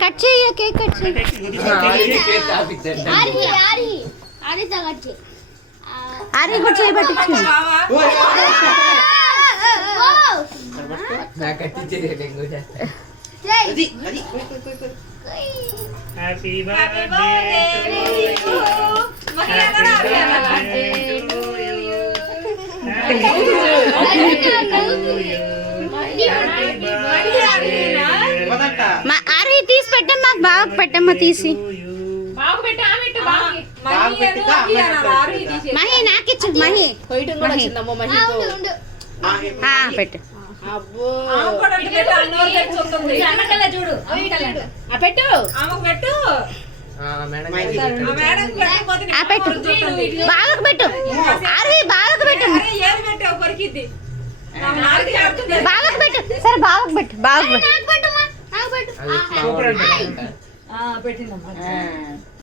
cut చెయ్య cake cut చెయ్యి ఆరి కూడా చేయబట్టించు హ్యాపీ బర్త్డే టు యు ఆరి తీసి పెట్టమ్మా బాగా పెట్టమ్మా తీసి మహి నాకిచ్చు మహి పెట్టు పెట్టు బాగా పెట్టు ఆరి బాగా పెట్టు బాగా పెట్టు సరే బాగా పెట్టు బాగా పెట్టు పెట్టిందమ్మా